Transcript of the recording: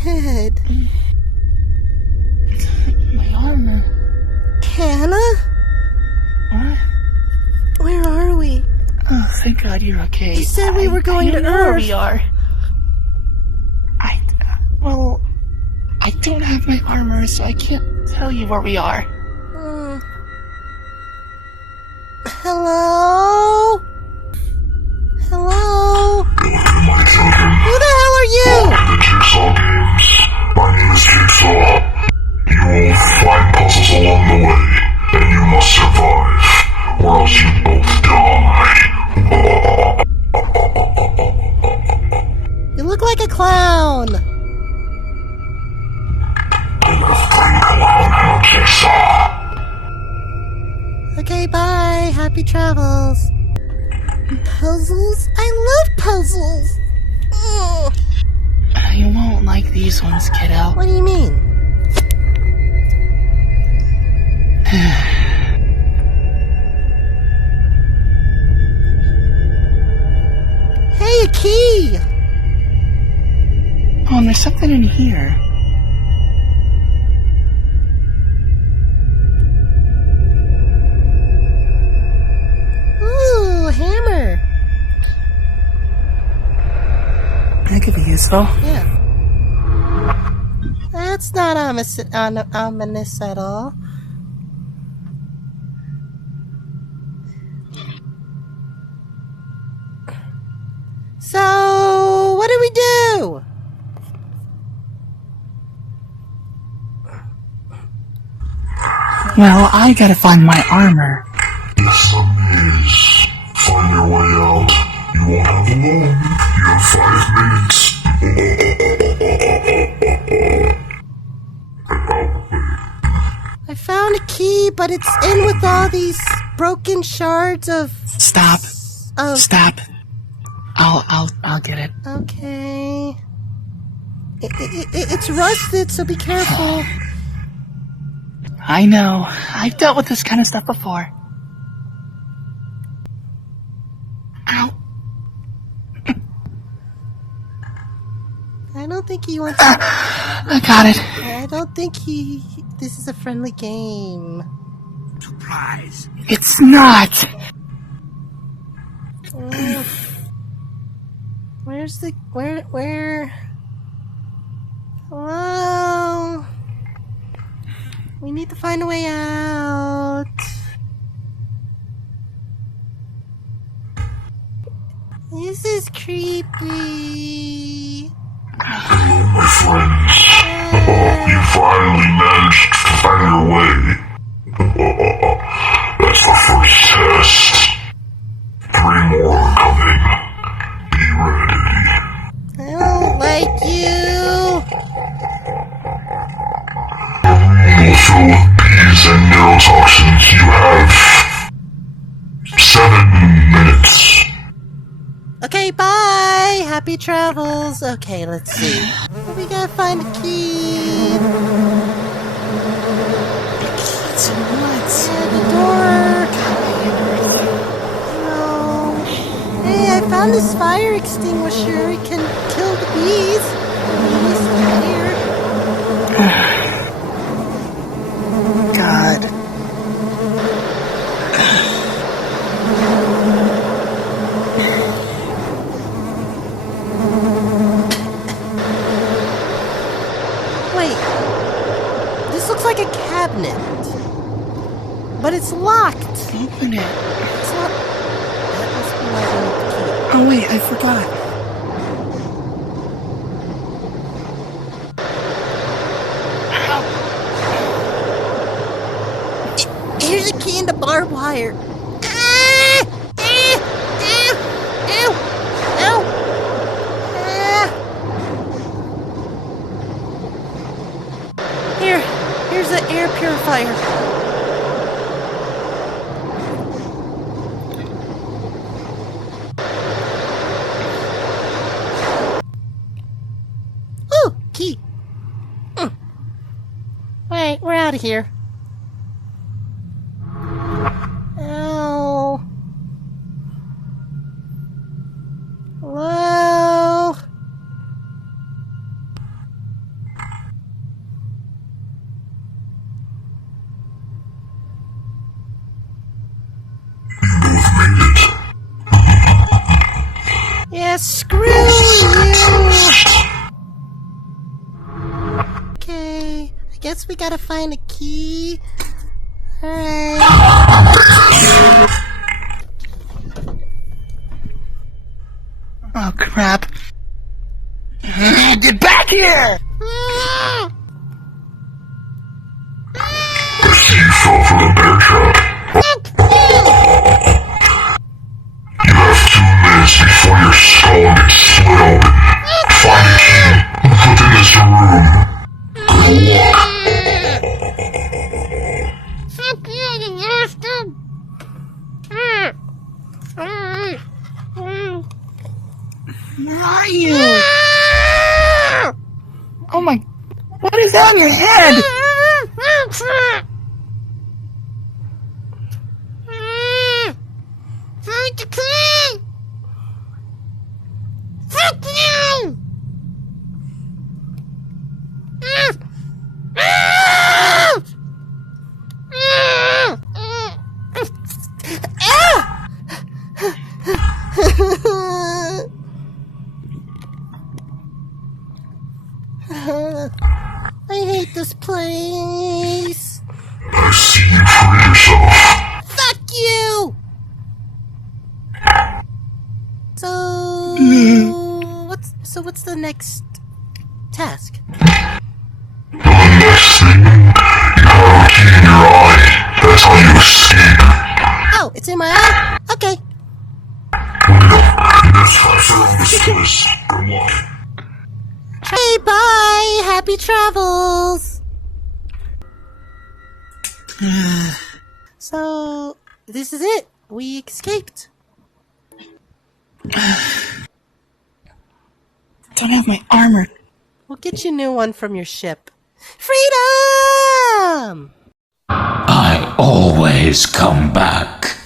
head. My armor. Hana? What? Where are we? Oh, thank God you're okay. You said we were going to know where Earth. we are. I don't have my armor, so I can't tell you where we are. Hello? Hello? Welcome, my children. Who the hell are you? Welcome to Jigsaw Games. My name is Jigsaw. You will find puzzles along the way, and you must survive, or else you both die. You look like a clown. Jigsaw. Okay, bye. Happy travels. Puzzles? I love puzzles. Ugh. You won't like these ones, kiddo. What do you mean? Hey, a key! Oh, and there's something in here. Ooh, hammer. That could be useful. Yeah. That's not ominous at all. So, what do we do? Well, I gotta find my armor. Yes, is. Find your way out. You won't have long. You have 5 minutes. I found a key, but it's in with all these broken shards of... Stop. Stop. I'll get it. Okay. It's rusted, so be careful. I know. I've dealt with this kind of stuff before. Ow. I don't think he wants to... I got it. I don't think this is a friendly game. Surprise. It's not. Where's the... Where... Hello? We need to find a way out. This is creepy. Hello, my friends. You finally managed to find your way. That's the first test. 3 more are coming. Be ready. I don't like you. You'll fill with bees and neurotoxins. You have 7 minutes. Okay, bye. Happy travels. Okay, let's see. We gotta find a key. It's nuts. Yeah, the door. No. Hey, I found this fire extinguisher. It can kill the bees. He's here. God. Wait. This looks like a cabinet. But it's locked. Open it. It's not... That must be why we need the key. Oh, wait, I forgot. Here's a key in the barbed wire. Here's the air purifier. Ooh, key. Alright, we're out of here. Ow. Hello? Okay, I guess we gotta find a key. Alright. Oh, crap. Get back here! I see you fell for the bear trap. You have 2 minutes before your skull gets split open. Find a key within this room. Good luck. Where are you? Oh my... What is that on your head? I hate this place. I see you free yourself. Fuck you! What's the next task? The next thing, you have a key in your eye. That's how you escape. Oh, it's in my eye? Okay. That's faster on this place. Good luck. Hey, bye! Happy travels! So, this is it. We escaped. Don't have my armor. We'll get you a new one from your ship. Freedom! I always come back.